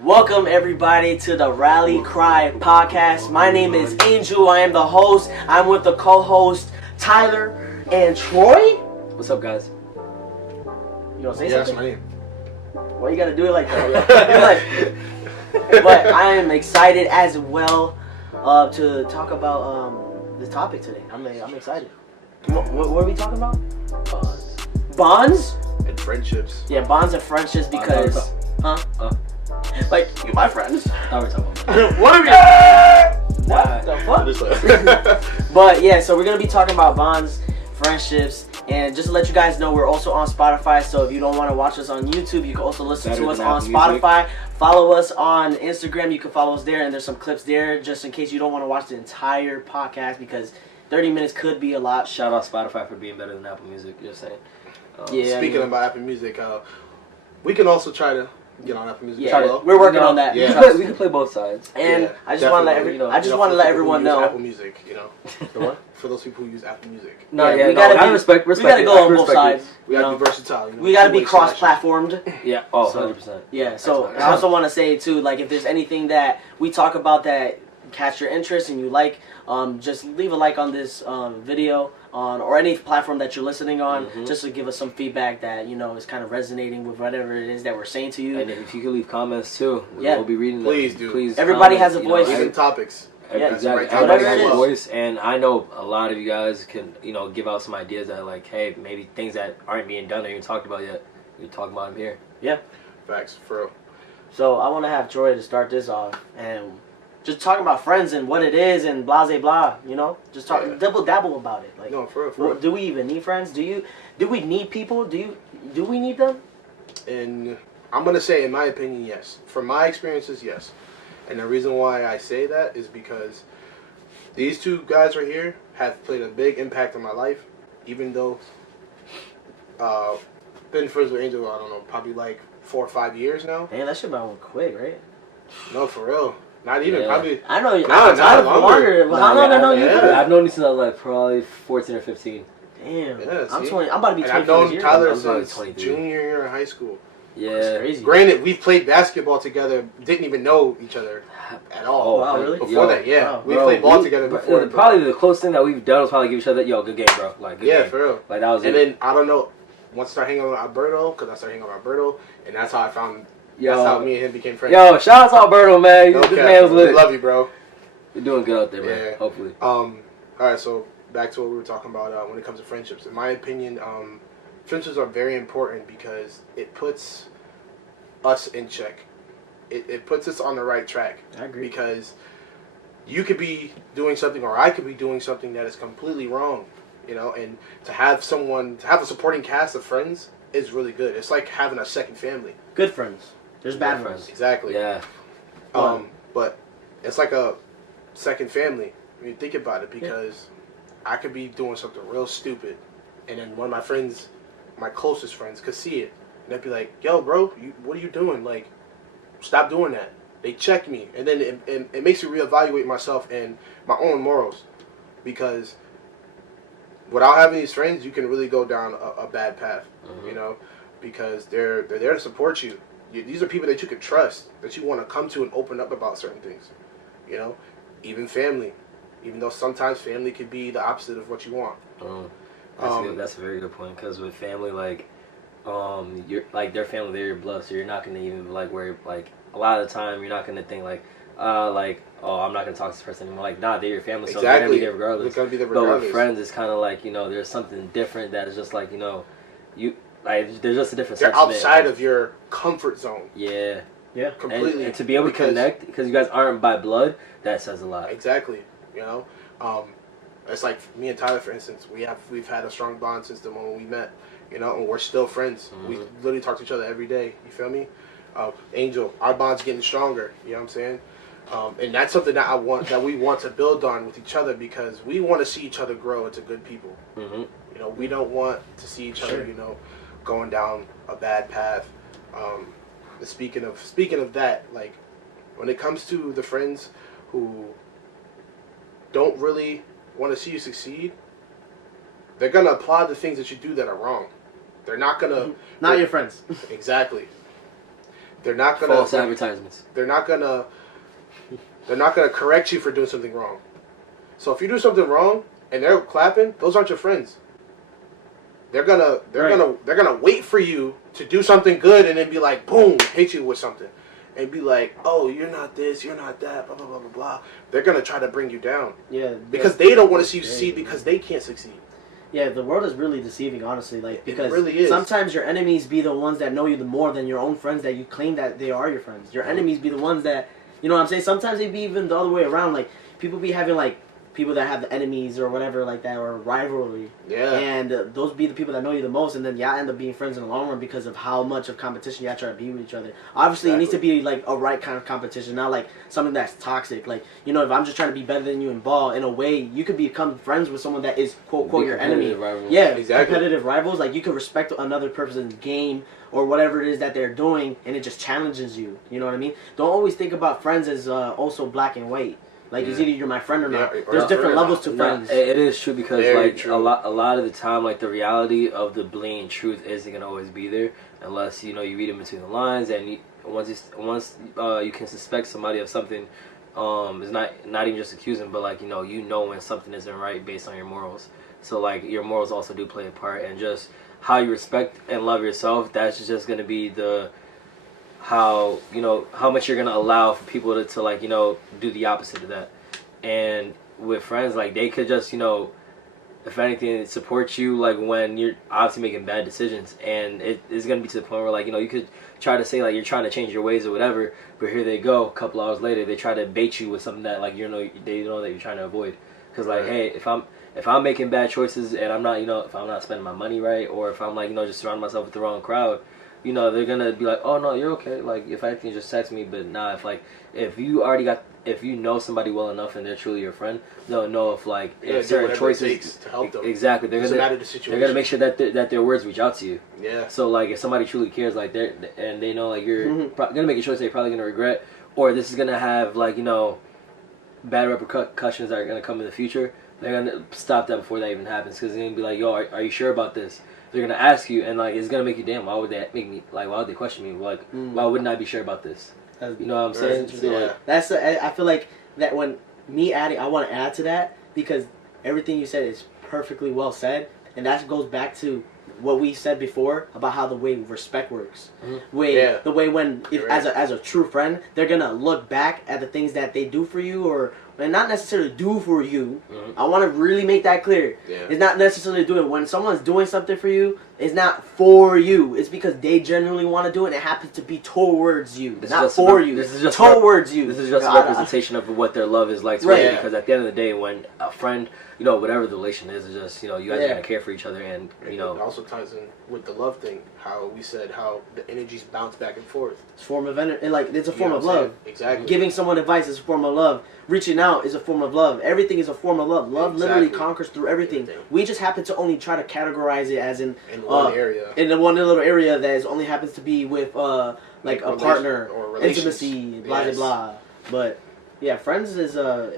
Welcome everybody to the Rally Cry podcast. My name is Angel. I am the host. I'm with the co-host Tyler and Troy. What's up, guys? You gonna say That's something? my name. Why you gotta do it like that? But I am excited as well to talk about the topic today. I'm excited. What are we talking about? Bonds? And friendships. Yeah, bonds and friendships because... Like, you my friends. Now we're talking about What are we? What the fuck? But yeah, so we're gonna be talking about bonds, friendships, and just to let you guys know, we're also on Spotify. So if you don't want to watch us on YouTube, you can also listen to us on Spotify. Follow us on Instagram. You can follow us there, and there's some clips there just in case you don't want to watch the entire podcast because 30 minutes could be a lot. Shout out Spotify for being better than Apple Music. Just saying. Yeah. Speaking about Apple Music, we can also try to get on Apple Music. Yeah, we're working on that. Yeah. We can play both sides. And Yeah, I just want to let everyone know. Apple Music, The what? For those people who use Apple Music. We gotta respect. We gotta go on both sides. We gotta be versatile. We gotta be cross-platformed. Yeah. Oh, So, 100%. Yeah. So I also want to say too, like, if there's anything that we talk about that catch your interest and you like, just leave a like on this video or any platform that you're listening on, just to give us some feedback that is kind of resonating with whatever it is that we're saying to you. And if you could leave comments too, we'll be reading them. Please do. Please. Everybody has a voice. Even topics. Exactly. Right. Everybody has Whatever a it voice, and I know a lot of you guys can, give out some ideas that, like, hey, maybe things that aren't being done or even talked about yet. We talk about them here. Yeah. Facts, for real. So I want to have Troy to start this off and just talking about friends and what it is and blah blah blah. Just talk double dabble about it. Like, no, for real. Do we even need friends? Do we need people? Do we need them? And I'm gonna say, in my opinion, yes. From my experiences, yes. And the reason why I say that is because these two guys right here have played a big impact on my life. Even though been friends with Angel, I don't know, probably like 4 or 5 years now. Man, that shit went quick, right? No, for real. Not even, probably. I know you. Not longer. How long I know you? I've known you since I was like probably 14 or 15. Damn. Yeah, I'm 20. I'm about to be 20. I've known Tyler I'm probably since 23. junior year in high school. Yeah. That's crazy. Granted, we've played basketball together, didn't even know each other at all. Oh, wow, really? Before that, yeah. Wow. We played ball together before. Probably the closest thing that we've done was probably give each other, good game, bro. Like, good game. For real. Like, that was and it. then, I don't know, once I started hanging out with Alberto, because I started hanging out with Alberto, and that's how I found, that's how me and him became friends. Yo, shout out to Alberto, man. No This cap, man was lit. love you, bro. You're doing good out there, man. Yeah. Hopefully. Alright, so back to what we were talking about when it comes to friendships. In my opinion, friendships are very important because it puts us in check. It puts us on the right track. I agree. Because you could be doing something, or I could be doing something that is completely wrong, and to have a supporting cast of friends is really good. It's like having a second family. Good friends. There's bad friends. Exactly. Yeah. But it's like a second family when you think about it, because I could be doing something real stupid, and then one of my friends, my closest friends, could see it, and they'd be like, "Yo, bro, what are you doing? Like, stop doing that." They check me, and then it makes me reevaluate myself and my own morals, because without having these friends, you can really go down a bad path, because they're there to support you. These are people that you can trust, that you want to come to and open up about certain things, even family, even though sometimes family could be the opposite of what you want. That's a very good point, because with family, like, you're like their family, they're your blood, so you're not gonna even like worry. Like, a lot of the time, you're not gonna think like, oh, I'm not gonna talk to this person anymore. Like, nah, they're your family, so they're gonna be there regardless. They're gonna be there regardless. But with friends, it's kind of like, there's something different that is just like, you like, there's just a different. They're sentiment. outside of your comfort zone. Yeah. Yeah. Completely. And to be able to connect, because you guys aren't by blood, that says a lot. Exactly. It's like me and Tyler, for instance. We've had a strong bond since the moment we met. And we're still friends. We literally talk to each other every day. You feel me? Angel, our bond's getting stronger. You know what I'm saying? And that's something that we want to build on with each other, because we want to see each other grow into good people. We don't want to see each other, going down a bad path. Speaking of that, like, when it comes to the friends who don't really want to see you succeed, they're gonna applaud the things that you do that are wrong. They're not gonna not your friends. Exactly. they're not gonna false advertisements. They're not gonna correct you for doing something wrong. So if you do something wrong and they're clapping, those aren't your friends. They're gonna wait for you to do something good and then be like, boom, hit you with something, and be like, oh, you're not this, you're not that, blah blah blah blah blah. They're gonna try to bring you down. Yeah. Because they don't want to see you succeed because they can't succeed. Yeah, the world is really deceiving, honestly. Like, because it really is. Sometimes your enemies be the ones that know you the more than your own friends that you claim that they are your friends. Your enemies be the ones that, you know what I'm saying? Sometimes they be even the other way around. Like, people be having, like, people that have the enemies or whatever like that, or rivalry. Yeah. And those be the people that know you the most, and then y'all end up being friends in the long run because of how much of competition y'all try to be with each other. Obviously, It needs to be, like, a right kind of competition, not, like, something that's toxic. Like, you know, if I'm just trying to be better than you in ball, in a way, you could become friends with someone that is, quote, your enemy. Rivals. Yeah, exactly. Competitive rivals. Like, you could respect another person's game or whatever it is that they're doing, and it just challenges you. You know what I mean? Don't always think about friends as also black and white. Like, it's either you're my friend or not. There's different levels to friends. It is true because Very like true. a lot of the time, like the reality of the blatant truth isn't gonna always be there unless you read in between the lines, and once you can suspect somebody of something, it's not even just accusing, but like you know when something isn't right based on your morals. So like your morals also do play a part, and just how you respect and love yourself. That's just gonna be how much you're gonna allow for people to like do the opposite of that. And with friends, like they could just if anything support you like when you're obviously making bad decisions, and it's gonna be to the point where like you could try to say like you're trying to change your ways or whatever, but here they go a couple hours later they try to bait you with something that like they know that you're trying to avoid, because like hey, if I'm making bad choices and I'm not if I'm not spending my money right, or if I'm like just surrounding myself with the wrong crowd, they're gonna be like, oh no, you're okay. Like if anything, just text me. But nah, if you know somebody well enough and they're truly your friend, they'll know if certain choices to help them. Exactly, they're gonna make sure that their words reach out to you. Yeah. So like if somebody truly cares, like they know like you're gonna make a choice they're probably gonna regret, or this is gonna have bad repercussions that are gonna come in the future. They're gonna stop that before that even happens, because they're gonna be like, yo, are you sure about this? They're gonna ask you, and like it's gonna make you, damn, why would they make me why would they question me? Like why wouldn't I be sure about this? You know what I'm saying? So, yeah. I feel like that when I want to add to that, because everything you said is perfectly well said, and that goes back to what we said before about how the way respect works. The way when as a true friend, they're gonna look back at the things that they do for you, or not necessarily do for you. I want to really make that clear. Yeah. It's not necessarily doing. When someone's doing something for you, it's not for you. It's because they genuinely want to do it, and it happens to be towards you, not for you. This is just towards you. This is just a representation of what their love is like. Right. Because at the end of the day, when a friend, whatever the relation is just you guys are gonna care for each other, and It also ties in with the love thing. How we said how the energies bounce back and forth. It's a form of energy, and like it's a form of love. Exactly. Giving someone advice is a form of love. Reaching out is a form of love. Everything is a form of love. Love literally conquers through everything. We just happen to only try to categorize it as in one area. In the one little area that only happens to be with like a partner, or intimacy, blah blah blah. But yeah, friends is a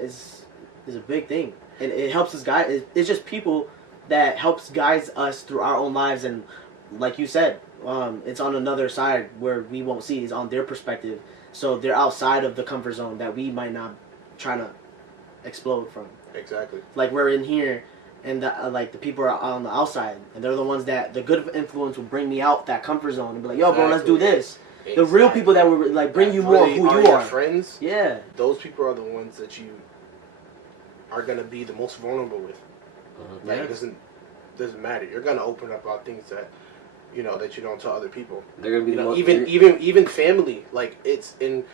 big thing, and it helps us guide. It's just people that helps guides us through our own lives, and like you said, it's on another side where we won't see. It's on their perspective, so they're outside of the comfort zone that we might not trying to explode from. Exactly. Like we're in here, and the people are on the outside, and they're the ones that the good influence will bring me out that comfort zone and be like, yo, bro, let's do this. The real people that will like bring you more of who you are. Friends. Yeah. Those people are the ones that you are gonna be the most vulnerable with. Like it doesn't matter. You're gonna open up about things that that you don't tell other people. They're gonna be even family. Like it's in.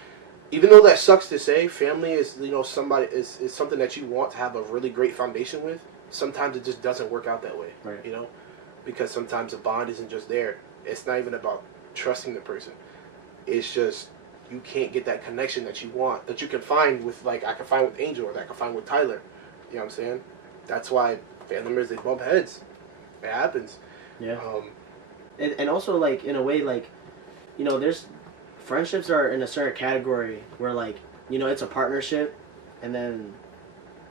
Even though that sucks to say, family is somebody is something that you want to have a really great foundation with. Sometimes it just doesn't work out that way, right. Because sometimes the bond isn't just there. It's not even about trusting the person. It's just you can't get that connection that you want, that you can find with I can find with Angel, or that I can find with Tyler. You know what I'm saying? That's why family members, they bump heads. It happens. Yeah. And also in a way there's. Friendships are in a certain category where it's a partnership, and then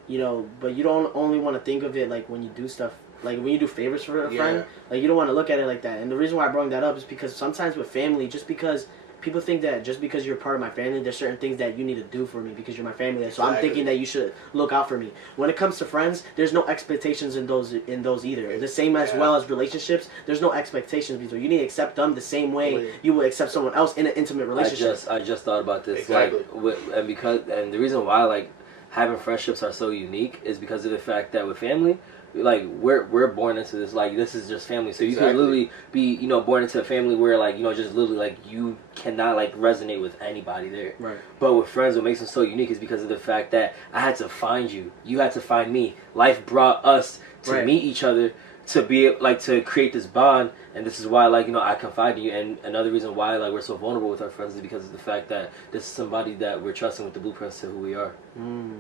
but you don't only want to think of it when you do stuff, when you do favors for a friend, you don't want to look at it like that. And the reason why I brought that up is because sometimes with family, just because people think that just because you're part of my family, there's certain things that you need to do for me because you're my family. So I'm thinking that you should look out for me. When it comes to friends, there's no expectations in those either. The same as well as relationships, there's no expectations because you need to accept them the same way you would accept someone else in an intimate relationship. I just thought about this. Exactly. And the reason why like having friendships are so unique is because of the fact that with family, like we're born into this, like this is just family. So you can literally be, you know, born into a family where like, you know, just literally like you cannot like resonate with anybody there. Right. But with friends, what makes them so unique is because of the fact that I had to find you. You had to find me. Life brought us to meet each other, to be like to create this bond. And this is why, like, you know, I confide in you. And another reason why, like, we're so vulnerable with our friends is because of the fact that this is somebody that we're trusting with the blueprints to who we are.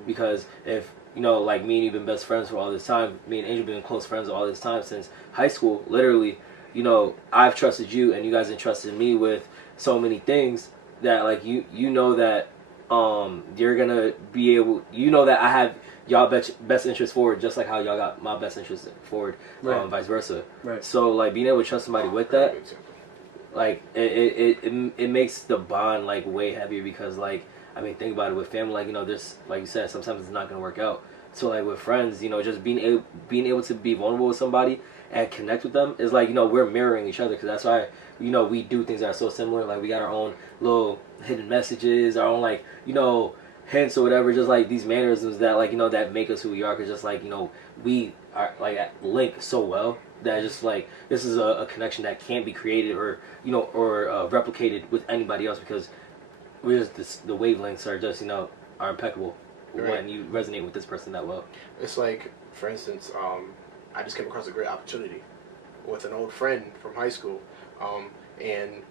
Because if, you know, like, me and you've been best friends for all this time, me and Angel been close friends all this time since high school, literally, you know, I've trusted you and you guys entrusted me with so many things that, like, you know that you're going to be able, you know that I have y'all best interest forward, just like how y'all got my best interest forward, vice versa. Right. So like being able to trust somebody with that, like it makes the bond like way heavier because like I mean think about it with family, like you know there's like you said sometimes it's not gonna work out. So like with friends, you know, just being able to be vulnerable with somebody and connect with them is like, you know, we're mirroring each other because that's why, you know, we do things that are so similar. Like we got our own little hidden messages, our own like, you know, hints or whatever, just like these mannerisms that like, you know, that make us who we are, because just like, you know, we are like linked so well that just like this is a connection that can't be created or, you know, or replicated with anybody else because we're just the wavelengths are just, you know, are impeccable when you resonate with this person that well. It's like, for instance, I just came across a great opportunity with an old friend from high school, and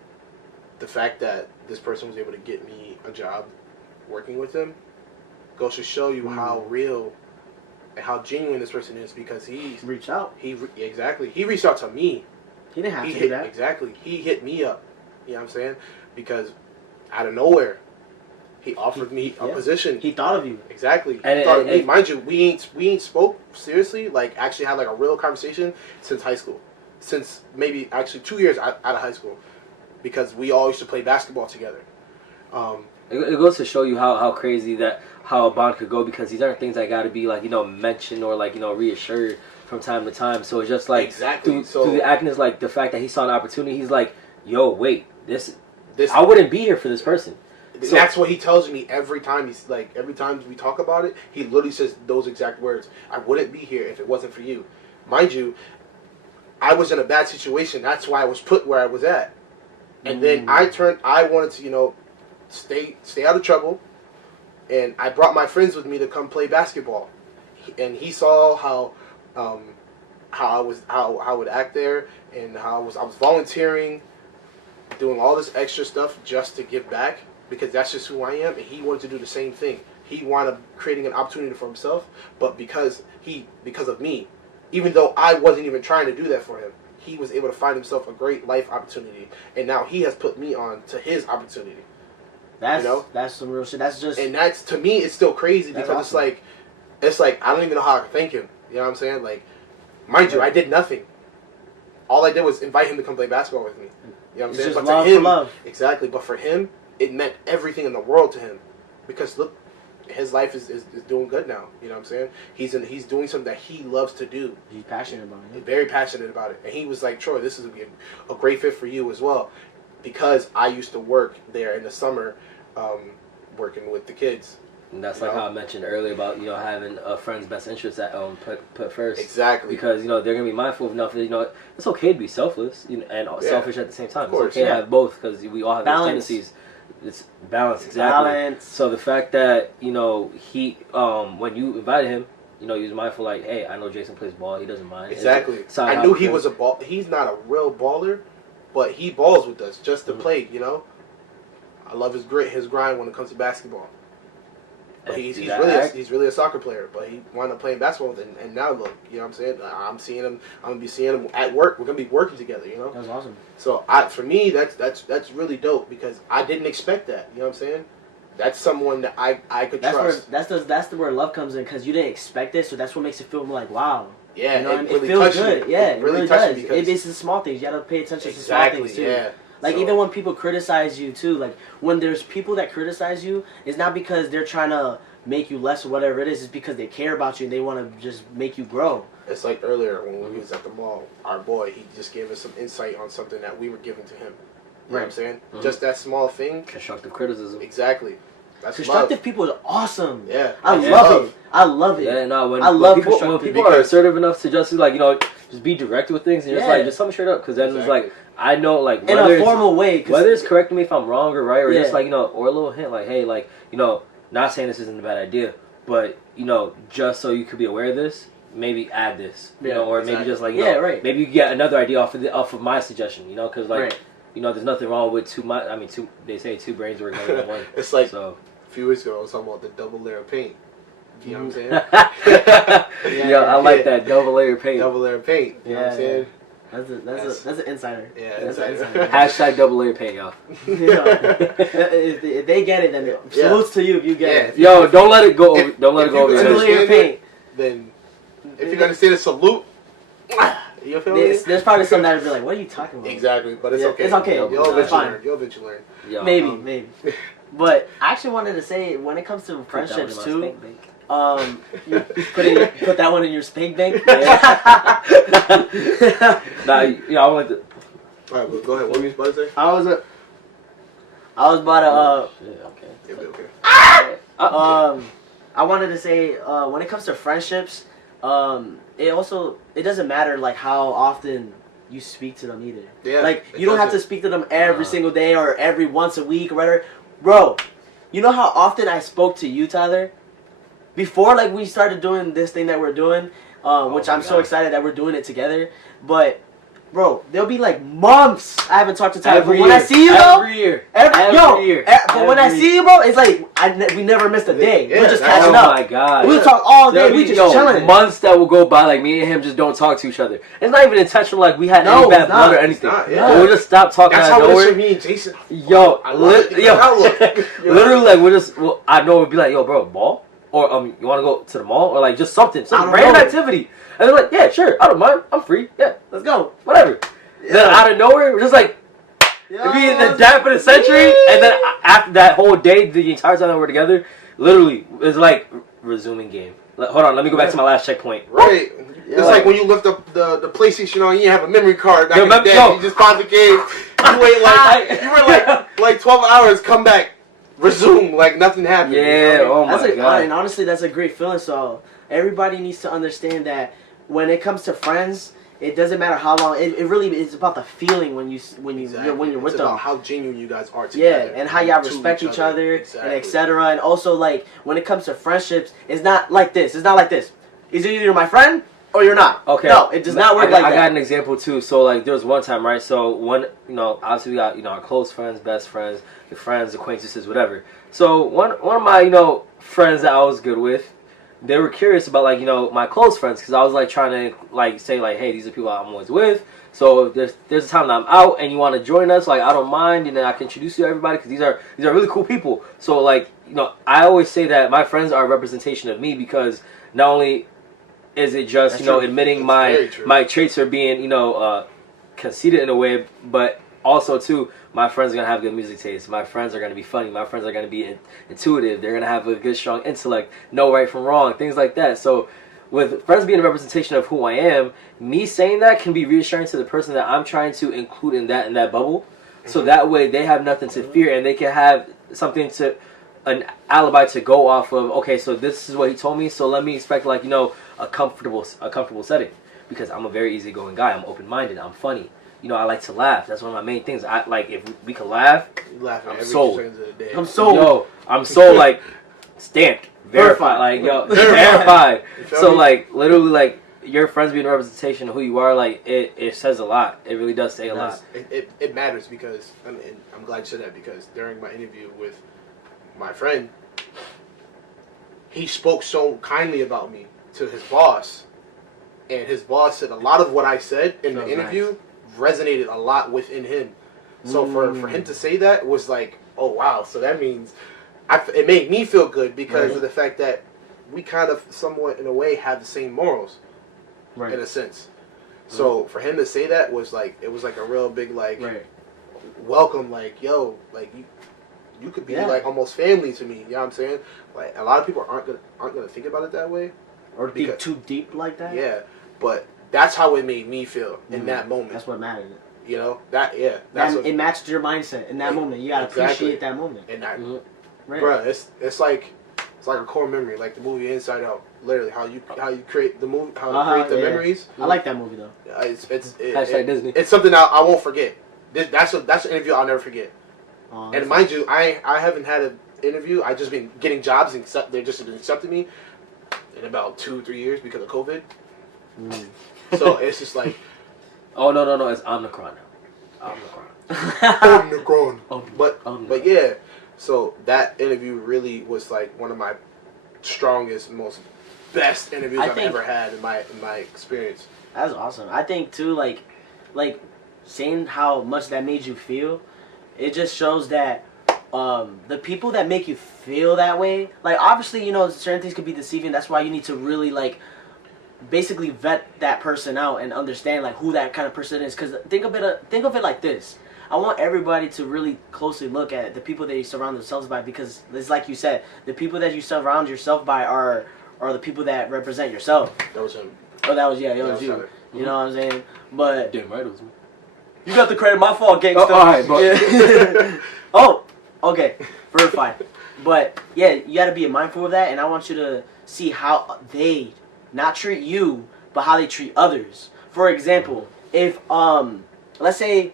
the fact that this person was able to get me a job working with him goes to show you how real and how genuine this person is, because he reached out. He reached out to me. He didn't have to do that. Exactly. He hit me up. You know what I'm saying? Because out of nowhere, he offered me a position. He thought of you. Exactly. He thought of me. Mind you, we ain't spoke seriously, like actually had like a real conversation since high school. Since maybe actually 2 years out of high school, because we all used to play basketball together. It goes to show you how crazy how a bond could go, because these aren't things that got to be like, you know, mentioned or like, you know, reassured from time to time. So it's just like through the acting, like the fact that he saw an opportunity, he's like, yo, wait, this I wouldn't be here for this person. So that's what he tells me every time. He's like, every time we talk about it, he literally says those exact words. I wouldn't be here if it wasn't for you. Mind you, I was in a bad situation. That's why I was put where I was at. And then I wanted to, you know, stay out of trouble. And I brought my friends with me to come play basketball. And he saw how I would act there, and how I was volunteering, doing all this extra stuff just to give back, because that's just who I am. And he wanted to do the same thing. He wanted creating an opportunity for himself, but because of me, even though I wasn't even trying to do that for him, he was able to find himself a great life opportunity, and now he has put me on to his opportunity. That's some real shit. That's just, and that's, to me, it's still crazy, because awesome. it's like I don't even know how to thank him. You know what I'm saying? Like, mind you, I did nothing. All I did was invite him to come play basketball with me. You know what I'm saying? Just love for love. Exactly. But for him, it meant everything in the world to him, because look, his life is doing good now. You know what I'm saying? He's doing something that he loves to do. He's passionate about it. He's very passionate about it. And he was like, Troy, this is going to be a great fit for you as well, because I used to work there in the summer, working with the kids. And that's like how I mentioned earlier about, you know, having a friend's best interest at put first. Exactly. Because, you know, they're gonna be mindful enough that, you know, it's okay to be selfless, you know, and selfish at the same time. Of course, it's okay to have both, because we all have those tendencies. It's balance, exactly. Balance. So the fact that, you know, he when you invited him, you know, he was mindful, like, hey, I know Jason plays ball, he doesn't mind. Exactly. I knew he was a ball. He's not a real baller, but he balls with us just to play. You know, I love his grit, his grind when it comes to basketball. But he's really a soccer player, but he wound up playing basketball, and now look, you know what I'm saying? I'm gonna be seeing him at work. We're gonna be working together, you know. That was awesome. So for me, that's really dope, because I didn't expect that. You know what I'm saying? That's someone that I could trust. That's where love comes in, because you didn't expect it, so that's what makes it feel like, wow. Yeah, you know what I mean? Really it feels good. Me. Yeah, it really does. It's the small things. You gotta pay attention to small things too. Yeah. Like, even when people criticize you, too, like, when there's people that criticize you, it's not because they're trying to make you less or whatever it is. It's because they care about you and they want to just make you grow. It's like earlier when we was at the mall, our boy, he just gave us some insight on something that we were giving to him. You know what I'm saying? Mm-hmm. Just that small thing. Constructive criticism. Exactly. That's constructive people is awesome. Yeah. I love it. I love it. Yeah, no, when people are assertive enough to just, like, you know, just be direct with things and just tell me straight up. Because then it's like, I know, like, in a formal way. Whether it's correcting me if I'm wrong or right, or just, like, you know, or a little hint, like, hey, like, you know, not saying this isn't a bad idea, but, you know, just so you could be aware of this, maybe add this, you know, or maybe just, like, you know, maybe you get another idea off of my suggestion, you know, because, like, you know, there's nothing wrong with they say two brains work better than one. It's like, so. A few weeks ago, I was talking about the double layer of paint. You know what I'm saying? I like that double layer paint. Double layer paint. You know what I'm saying? That's an insider. Yeah, that's an insider. Hashtag double layer paint, y'all. If they get it, then salutes to you if you get it. Yo, don't let it go. Don't let it go over double layer paint. Then, if you're gonna say the salute, you feel me? There's probably some that would be like, "What are you talking about?" Exactly, but it's okay. It's okay. You'll eventually learn. Maybe. Maybe. But I actually wanted to say, when it comes to friendships too, you put that one in your spank bank. Nah, you know, I wanted to. All right, but go ahead. What were you about to say? I was about to. Okay. I wanted to say, when it comes to friendships, it doesn't matter like how often you speak to them either. Yeah. Like, you don't have to speak to them every single day or every once a week or whatever. Bro, you know how often I spoke to you, Tyler? Before, like, we started doing this thing that we're doing, which I'm so excited that we're doing it together. But, bro, there'll be, like, months I haven't talked to Tyler. But when I see you, though... Every year. But when I see you, bro, it's like, we never missed a day. We're just catching up. Oh, my God. We'll talk all day. We just chilling. Months that will go by, like, me and him just don't talk to each other. It's not even intentional, like, we had any bad blood or anything. We'll just stop talking out of nowhere. That's how me and Jason. Yo, literally, like, I know we'll be like, yo, bro, ball? Or you want to go to the mall? Or, like, just something random activity. And they're like, yeah, sure, I don't mind. I'm free. Yeah, let's go. Whatever. Then out of nowhere, we're just like, it'd be in the dap of the century. And then after that whole day, the entire time that we're together, literally, it's like resuming game. Hold on, let me go back to my last checkpoght. Right. It's like when you lift up the PlayStation on, you have a memory card. You just pause the game. You wait you were like 12 hours, come back. Resume like nothing happened. Yeah, you know oh my God. And honestly, that's a great feeling. So everybody needs to understand that when it comes to friends, it doesn't matter how long. It really is about the feeling when you're with it's them. About how genuine you guys are together. Yeah, and how y'all respect each other and etc. And also, like, when it comes to friendships, it's not like this. It's not like this. It's either you're my friend or you're not. Okay. No, it does not work like that. I got an example too. So, like, there was one time, right? So obviously we got, our close friends, best friends, your friends, acquaintances, whatever. So one of my, friends that I was good with, they were curious about, like, my close friends, because I was, like, trying to, like, say, like, hey, these are people I'm always with. So if there's a time that I'm out and you want to join us, like, I don't mind, and then I can introduce you to everybody, because these are really cool people. So, like, I always say that my friends are a representation of me, because not only is it just, admitting my traits are being, conceited in a way, but also, too, my friends are going to have good music taste. My friends are going to be funny. My friends are going to be intuitive. They're going to have a good, strong intellect, know right from wrong, things like that. So with friends being a representation of who I am, me saying that can be reassuring to the person that I'm trying to include in that bubble. So that way they have nothing to fear, and they can have something an alibi to go off of. Okay, so this is what he told me, so let me expect, like, a comfortable setting, because I'm a very easygoing guy. I'm open-minded. I'm funny. I like to laugh. That's one of my main things. If we can laugh, I'm sold. I'm sold. Yo, I'm so, like, stamped, verified. Like, yo, verified. So, like, literally, like, your friends being a representation of who you are, like, it says a lot. It really does say a lot. It matters, because, I'm glad you said that, because during my interview with my friend, he spoke so kindly about me to his boss, and his boss said a lot of what I said in the interview resonated a lot within him. So for him to say that was like, oh wow, so that means it made me feel good, because of the fact that we kind of somewhat in a way have the same morals, in a sense. So for him to say that was like, it was like a real big, like, welcome, like, yo, like you could be like almost family to me. You know what I'm saying? Like a lot of people aren't gonna think about it that way, or think too deep like that. Yeah, but that's how it made me feel in that moment. That's what mattered. You know that it matched your mindset in that moment. You gotta appreciate that moment. And that, bruh, it's like a core memory, like the movie Inside Out. Literally, how you create the movie, how you create the memories. I like that movie though. It's Disney. It's something I won't forget. That's an interview I'll never forget. And mind you, I haven't had an interview. I just been getting jobs and they're just accepting me in about 2-3 years because of COVID. So it's just like, oh no, it's Omicron now. Omicron. But yeah, so that interview really was like one of my strongest, most best interviews I've ever had in my experience. That's awesome. I think too, like saying how much that made you feel, it just shows that the people that make you feel that way, like obviously, you know, certain things could be deceiving. That's why you need to really like basically vet that person out and understand like who that kind of person is. Because think of it like this. I want everybody to really closely look at the people that you surround themselves by, because it's like you said, the people that you surround yourself by are the people that represent yourself. That was him. Oh, that was it was you. You know what I'm saying? But damn right, it was me. You got the credit. My fault, gangster. Oh, all right, bro. Yeah. Oh, okay. Verified. But yeah, you got to be mindful of that, and I want you to see how they not treat you, but how they treat others. For example, if let's say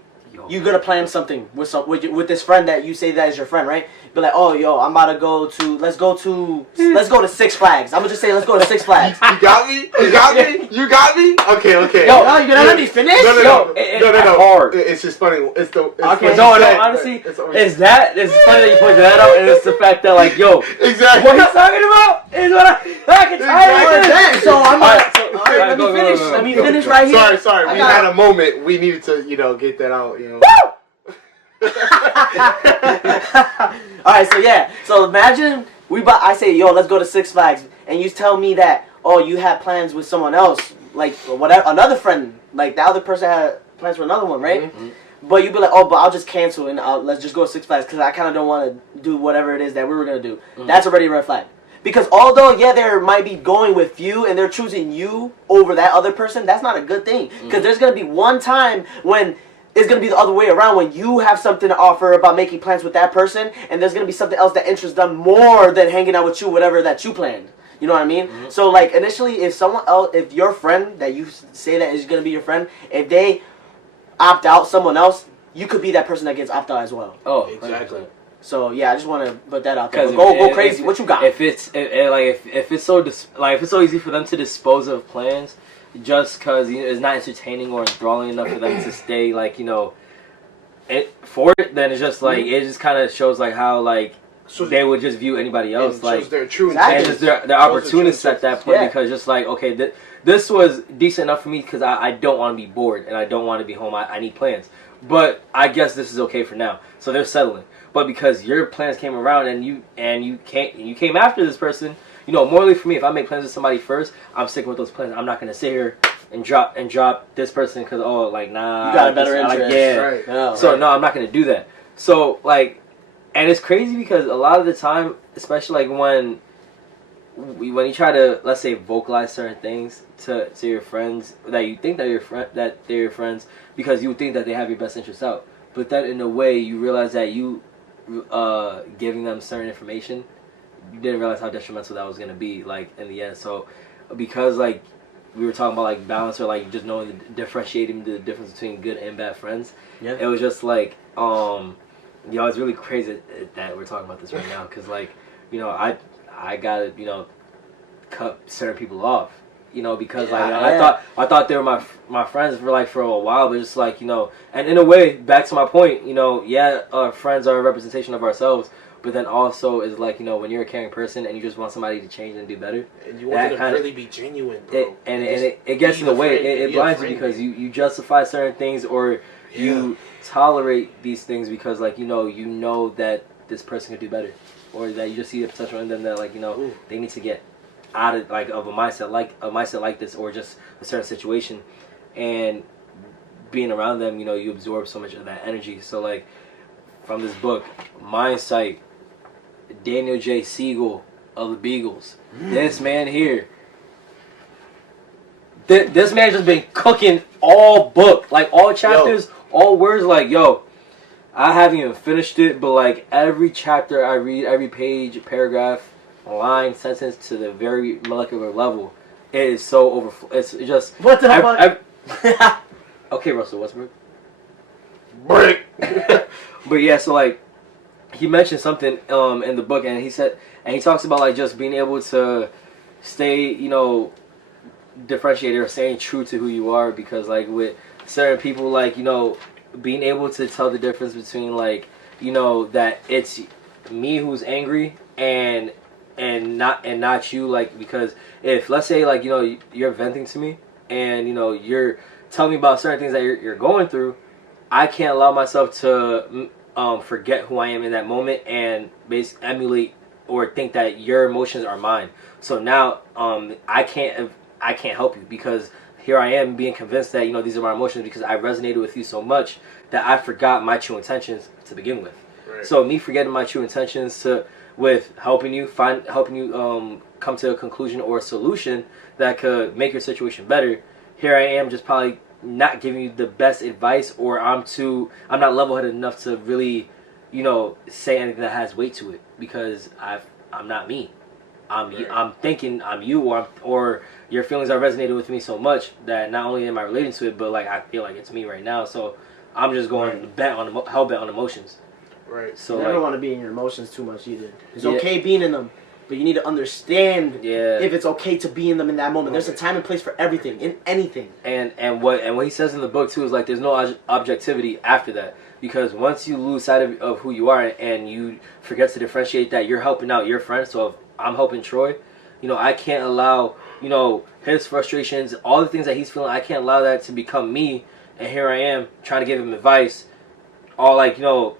you're gonna plan something with this friend that you say that is your friend, right? Be like, oh, yo, I'm about to go to let's go to Six Flags. I'm gonna just say let's go to Six Flags. You got me? You got me? Okay. Yo, you gonna let me finish? No. Hard. It's just funny. It's okay. No, honestly, it's funny that you pointed that out, and it's the fact that like, yo, exactly what he's talking about is what I can tell you. So I'm let me finish. Let me finish right here. Sorry. We had a moment. We needed to, get that out. Woo! Alright, so imagine I say, yo, let's go to Six Flags, and you tell me that, oh, you had plans with someone else, like whatever, another friend, like the other person had plans for another one, right? Mm-hmm. But you'd be like, oh, but I'll just cancel and let's just go to Six Flags because I kind of don't want to do whatever it is that we were gonna do. Mm-hmm. That's already a red flag. Because although they might be going with you and they're choosing you over that other person, that's not a good thing. Because there's gonna be one time when it's going to be the other way around, when you have something to offer about making plans with that person, and there's going to be something else that interests them more than hanging out with you, whatever that you planned. You know what I mean? Mm-hmm. So, like, initially, if your friend that you say that is going to be your friend, if they opt out someone else, you could be that person that gets opt out as well. Oh, exactly. So, yeah, I just want to put that out there. Go crazy. What you got? If it's so easy for them to dispose of plans, just because it's not entertaining or enthralling enough for them to stay, like, for it, then it's just like it just kind of shows like how like they would just view anybody else, like their true and just their opportunists at that point, because just like, okay, this was decent enough for me because I don't want to be bored and I don't want to be home. I need plans, but I guess this is okay for now. So they're settling. But because your plans came around and you came after this person. Morally for me, if I make plans with somebody first, I'm sticking with those plans. I'm not gonna sit here and drop this person because nah. You got a better interest. Right. No, so no, I'm not gonna do that. So and it's crazy because a lot of the time, especially like when you try to, let's say, vocalize certain things to your friends that you think that they're your friends because you think that they have your best interests out, but then in a way you realize that you giving them certain information. You didn't realize how detrimental that was going to be, like, in the end. So, because, like, we were talking about, like, balance or, like, just knowing, differentiating the difference between good and bad friends. Yeah. It was just, like, it's really crazy that we're talking about this right now. Because, like, I got to, cut certain people off. Because, like, I thought they were my friends for a while. But just, like, and in a way, back to my point, friends are a representation of ourselves. But then also is like, when you're a caring person and you just want somebody to change and do better. And you want them to really be genuine, bro. It gets in the way. It blinds you because you justify certain things or you tolerate these things because, like, you know that this person could do better. Or that you just see the potential in them that, like, they need to get out of a mindset like this or just a certain situation. And being around them, you know, you absorb so much of that energy. So like from this book, Mindsight, Daniel J. Siegel of the Beagles, this man here. This man just been cooking all book, like all chapters, all words. Like, yo, I haven't even finished it, but like every chapter I read, every page, paragraph, line, sentence to the very molecular level, it is so overflow. It's just what the fuck? Okay, Russell Westbrook. Break. But yeah, so like he mentioned something in the book, and he talks about like just being able to stay, you know, differentiated or staying true to who you are, because like with certain people, like, you know, being able to tell the difference between like, you know, that it's me who's angry and not you, like, because if let's say like, you know, you're venting to me and, you know, you're telling me about certain things that you're going through, I can't allow myself to forget who I am in that moment and basically emulate or think that your emotions are mine. So now I can't help you, because here I am being convinced that, you know, these are my emotions because I resonated with you so much that I forgot my true intentions to begin with. Right. So me forgetting my true intentions with helping you come to a conclusion or a solution that could make your situation better. Here I am just probably not giving you the best advice, or I'm not level-headed enough to really, you know, say anything that has weight to it, because I'm not me. I'm thinking I'm you, or your feelings are resonating with me so much that not only am I relating to it, but like I feel like it's me right now. So I'm just going hell bent on emotions. Right. So you never want to be in your emotions too much either. It's okay being in them, but you need to understand if it's okay to be in them in that moment. There's a time and place for everything, in anything. And what he says in the book too is like there's no objectivity after that, because once you lose sight of who you are and you forget to differentiate that you're helping out your friend. So if I'm helping Troy, you know, I can't allow, you know, his frustrations, all the things that he's feeling, I can't allow that to become me. And here I am trying to give him advice, all like, you know,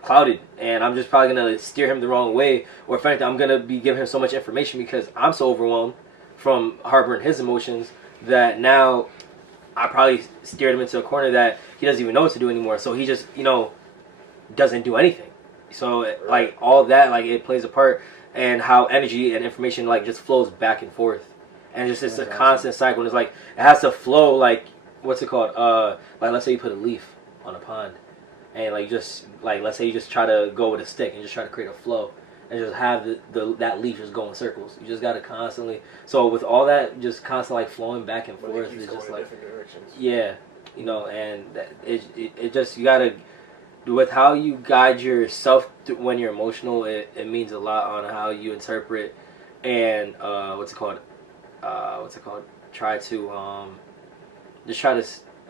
clouded, and I'm just probably gonna steer him the wrong way, or in fact I'm gonna be giving him so much information because I'm so overwhelmed from harboring his emotions that now I probably steered him into a corner that he doesn't even know what to do anymore. So he just, you know, doesn't do anything. So like all that, like it plays a part, and how energy and information like just flows back and forth, and just it's a constant cycle. And it's like it has to flow, like what's it called? Like let's say you put a leaf on a pond. And like just like let's say you just try to go with a stick and just try to create a flow and just have that leaf just go in circles. You just gotta constantly. So with all that just constantly like flowing back and forth, it's just like you know, and it just you gotta with how you guide yourself when you're emotional. It means a lot on how you interpret and try to just try to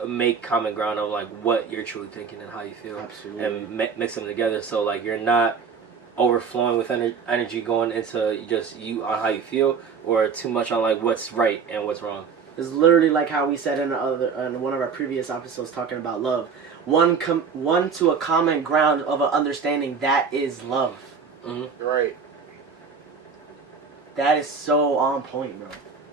make common ground on like what you're truly thinking and how you feel. Absolutely. And mix them together, so like you're not overflowing with energy going into just you on how you feel, or too much on like what's right and what's wrong. It's literally like how we said in one of our previous episodes talking about love. One to a common ground of an understanding, that is love. Mm-hmm. Right. That is so on point, bro.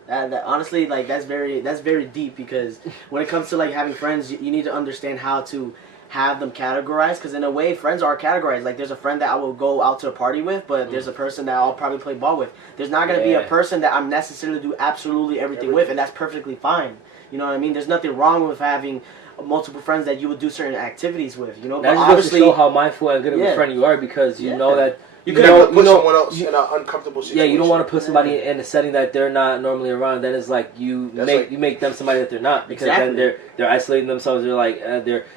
That honestly, like that's very deep, because when it comes to like having friends, you need to understand how to have them categorized, because in a way friends are categorized. Like there's a friend that I will go out to a party with, but there's a person that I'll probably play ball with. There's not going to be a person that I'm necessarily do absolutely everything with, and that's perfectly fine. You know what I mean? There's nothing wrong with having multiple friends that you would do certain activities with, you know. That just goes to show how mindful and good of a friend you are, because you know that you could put someone else in an uncomfortable situation. Yeah, you don't want to put somebody in a setting that they're not normally around. Then it's like you make them somebody that they're not, because then they're isolating themselves. They're like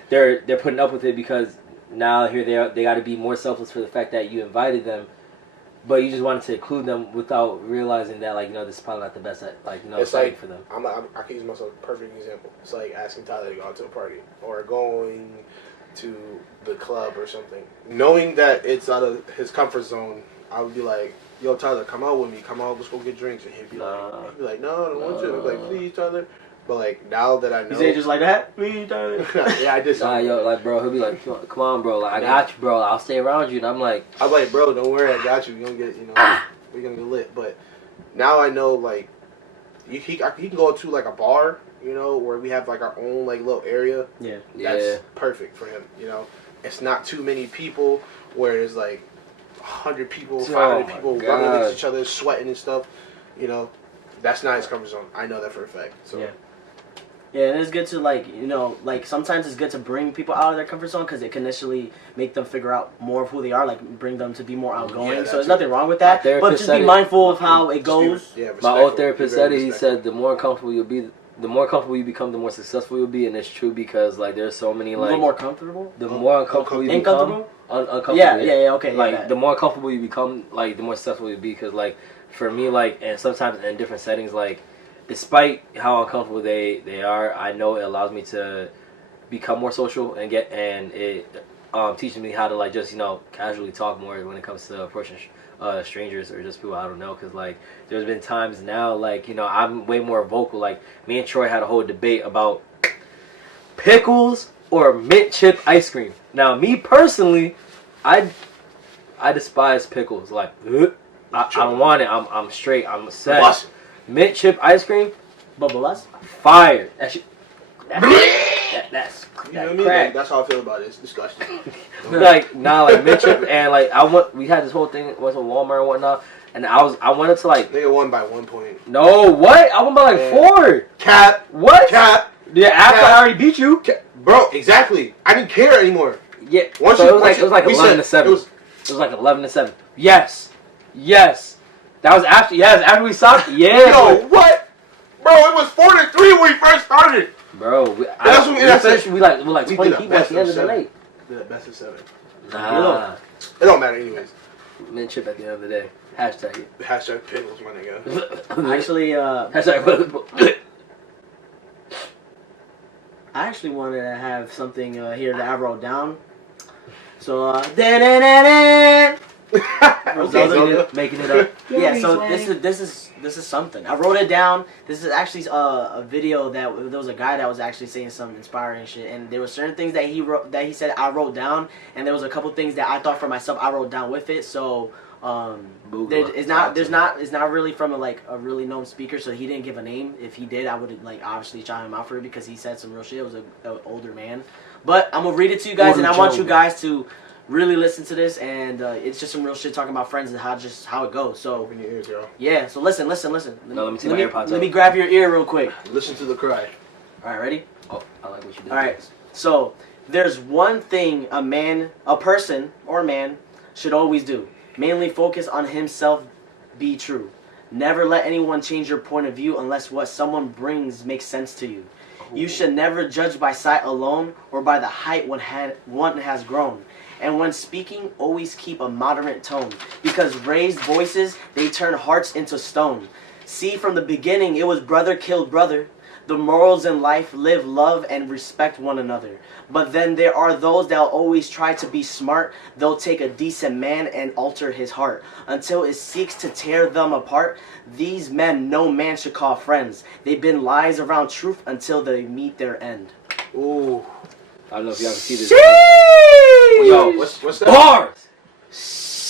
they're putting up with it because now here they got to be more selfless for the fact that you invited them, but you just wanted to include them without realizing that, like, you know, this is probably not the best, like, you know, it's like, for them. I can use myself a perfect example. It's like asking Tyler to go out to a party or going to the club or something. Knowing that it's out of his comfort zone, I would be like, yo, Tyler, come out with me. Come out, let's go get drinks. And he'd be like, no, I don't want you. I'd be like, please, Tyler. But, like, now that I know... You say just like that? Please, Tyler? Yeah, I did something. Yo, like, bro, he'll be like, come on, bro. Like, I got you, bro. I'll stay around you. And I'm like, bro, don't worry. I got you. We're going to get, you know, we're going to get lit. But now I know, like, he can go to, like, a bar you know, where we have like our own like little area. Yeah. That's perfect for him. You know, it's not too many people where it's like 100 people, 500 people running against each other, sweating and stuff. You know, that's not his comfort zone. I know that for a fact. So. Yeah. Yeah, and it's good to, like, you know, like, sometimes it's good to bring people out of their comfort zone because it can initially make them figure out more of who they are, like, bring them to be more outgoing. So there's nothing wrong with that. But just be mindful of how it goes. Yeah, my old therapist said it. He said the more comfortable you'll be, the more comfortable you become, the more successful you'll be. And it's true because, like, there's so many, like... A little more comfortable? The more uncomfortable you become... Uncomfortable. Yeah, okay. Like, the more comfortable you become, like, the more successful you'll be. Because, like, for me, like, and sometimes in different settings, like... Despite how uncomfortable they are, I know it allows me to become more social and it teaches me how to, like, just, you know, casually talk more when it comes to approaching strangers or just people I don't know. Because, like, there's been times now, like, you know, I'm way more vocal. Like, me and Troy had a whole debate about pickles or mint chip ice cream. Now, me personally, I despise pickles. Like, I don't want it. I'm straight. I'm set. Mint chip ice cream, Bubbles? fire. That's you know what I mean? Like, that's how I feel about it. It's disgusting. like mint chip and like we had this whole thing went to Walmart and whatnot, and I wanted to like nigga won by 1 point. No, what? I won by like 4. Cap. What? Cap. Yeah, after I already beat you. Bro, exactly. I didn't care anymore. Yeah. It was like 11-7. It was like 11-7. Yes. That was after. Yes, after we stopped. Yeah. Yo, what? Bro, it was 4-3 when we first started. Bro, we like 20 people at the end of the night. We did the best of 7. Nah. It don't matter anyways. Mint chip at the end of the day. Hashtag it. Hashtag pickles, my nigga. Actually, hashtag. I actually wanted to have something here that I wrote down. So, making it up. Yeah, so this is something. I wrote it down. This is actually a video that there was a guy that was actually saying some inspiring shit, and there were certain things that he said I wrote down, and there was a couple things that I thought for myself I wrote down with it. So it's not really from a really known speaker, so he didn't give a name. If he did, I would have like obviously shout him out for it because he said some real shit. It was an older man, but I'm gonna read it to you guys, and I want you guys to really listen to this, and it's just some real shit talking about friends and how it goes. So open your ears, yo. Yeah, so listen. No, let me take my AirPods Let me grab your ear real quick. Listen to the cry. All right, ready? Oh, I like what you did. All right. So there's one thing a person or man should always do. Mainly focus on himself. Be true. Never let anyone change your point of view unless what someone brings makes sense to you. You should never judge by sight alone or by the height one has grown. And when speaking, always keep a moderate tone, because raised voices, they turn hearts into stone. See, from the beginning, it was brother killed brother. The morals in life: live, love, and respect one another. But then there are those that'll always try to be smart. They'll take a decent man and alter his heart until it seeks to tear them apart. These men no man should call friends. They've been lies around truth until they meet their end. Ooh. I don't know if y'all can see this. Yo, what's that? Bars!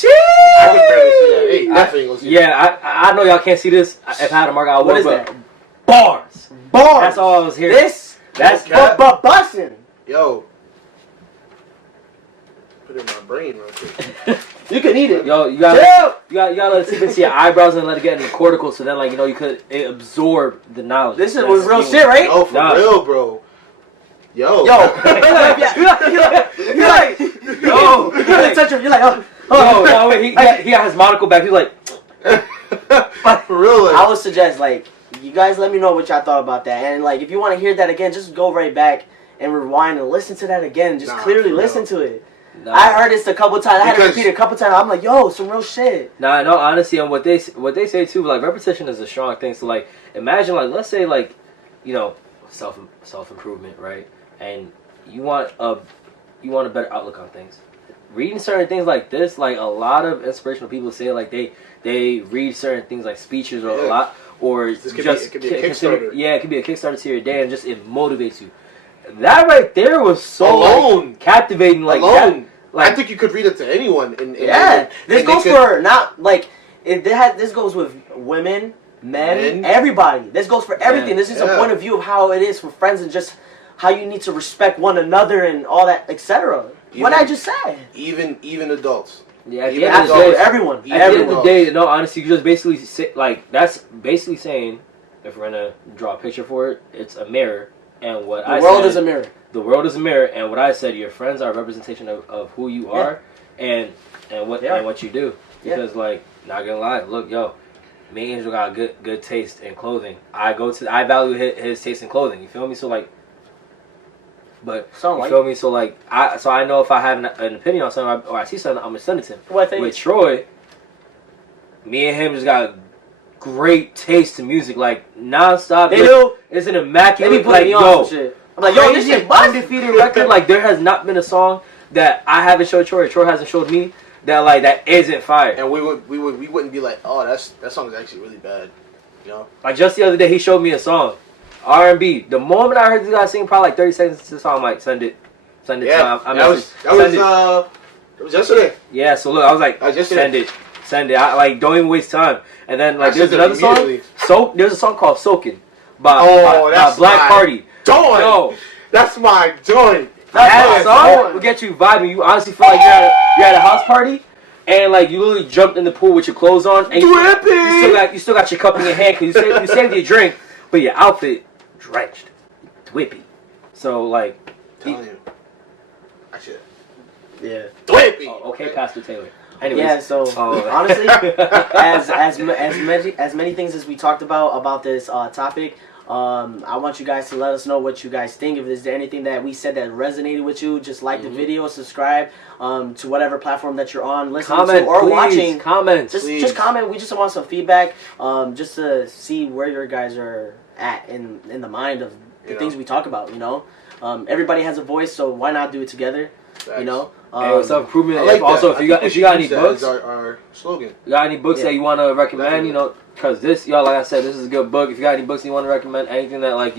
I can barely see that. Hey, definitely gonna see that. I know y'all can't see this. If I had a marker, I would. What is that? Bars! That's all I was hearing. That's bussin'. Yo. Put it in my brain real quick. You can eat it. Yo, you gotta let it see your eyebrows and let it get in the cortical, so then, like, you know, you could absorb the knowledge. This was real shit, right? No, for real, bro. Yo. You're like, touch him. You're like, no, wait, he got his monocle back. He's like, for real. Like, I would suggest, like, you guys let me know what y'all thought about that, and like, if you want to hear that again, just go right back and rewind and listen to that again. Just clearly listen to it. Nah. I heard this a couple times. I had to repeat it a couple times. I'm like, yo, some real shit. Nah, no, honestly, and what they say too, like, repetition is a strong thing. So, like, imagine, like, let's say, like, you know, self improvement, right? And you want a better outlook on things. Reading certain things like this, like, a lot of inspirational people say, like, they read certain things like speeches or a lot, or it could be a Kickstarter. Yeah, it could be a Kickstarter to your day, and just it motivates you. That right there was so captivating. Like, that, like, I think you could read it to anyone. This goes for not like this goes with women, men, everybody. This goes for everything. This is a point of view of how it is for friends and just how you need to respect one another and all that, etc. What I just said. Even adults. Yeah, absolutely. Everyone. At the end of the day, no, honestly, you just basically say, like, that's basically saying, if we're gonna draw a picture for it, it's a mirror, and what the world is a mirror. The world is a mirror, and what I said, your friends are a representation of who you are, and what you do. Because like, not gonna lie, look, yo, me and Angel got good taste in clothing. I value his taste in clothing. You feel me? So like, but you feel me? So like, I know if I have an opinion on something or I see something, I'm gonna send it to him. With Troy, me and him just got great taste in music, like nonstop. They do. It's an immaculate. They be putting me on some shit. I'm like, yo, this shit undefeated record. Like, there has not been a song that I haven't showed Troy, or Troy hasn't showed me, that isn't fire. And we wouldn't be like, oh, that song is actually really bad, you know. Like just the other day, he showed me a song, R&B. The moment I heard this guy sing, probably like 30 seconds into the song, I'm like, send it. Yeah, that was yesterday. Yeah, so look, I was like, send it. I like, don't even waste time. And then like, there's another song. There's a song called "Soaking" by Black Party. Yo, that's my joint. That song will get you vibing. You honestly feel like you're at a house party, and like you literally jumped in the pool with your clothes on, and you still got your cup in your hand because you saved your drink, but your outfit drenched, whippy. So like, telling you, I should. Yeah. Whippy. Oh, okay, Pastor Taylor. Anyways, yeah. So honestly, as many things as we talked about this topic. I want you guys to let us know what you guys think. If there's anything that we said that resonated with you, just like the video, subscribe to whatever platform that you're on, listening to or watching. Just comment. We just want some feedback, just to see where your guys are at in the mind of the things we talk about. You know, everybody has a voice, so why not do it together? Thanks. You know. Self-improvement. Like also, if you got any books, our slogan. You got any books that you want to recommend? You know, because this, y'all, like I said, this is a good book. If you got any books you want to recommend, anything that like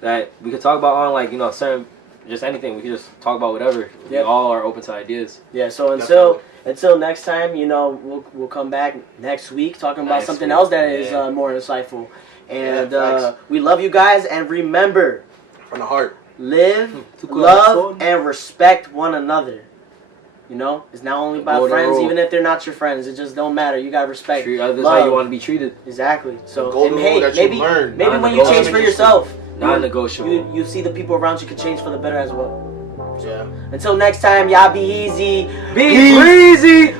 that we could talk about on certain, just anything. We could just talk about whatever. We all are open to ideas. Yeah. So until next time, we'll come back next week talking about something else that is more insightful. And we love you guys, and remember, from the heart, live, love, and respect one another. It's not only about friends, even if they're not your friends. It just don't matter. You gotta respect. Treat others how you want to be treated. Exactly. So, maybe when you change for yourself, non-negotiable. You see the people around you can change for the better as well. Yeah. Until next time, y'all be easy. Be breezy.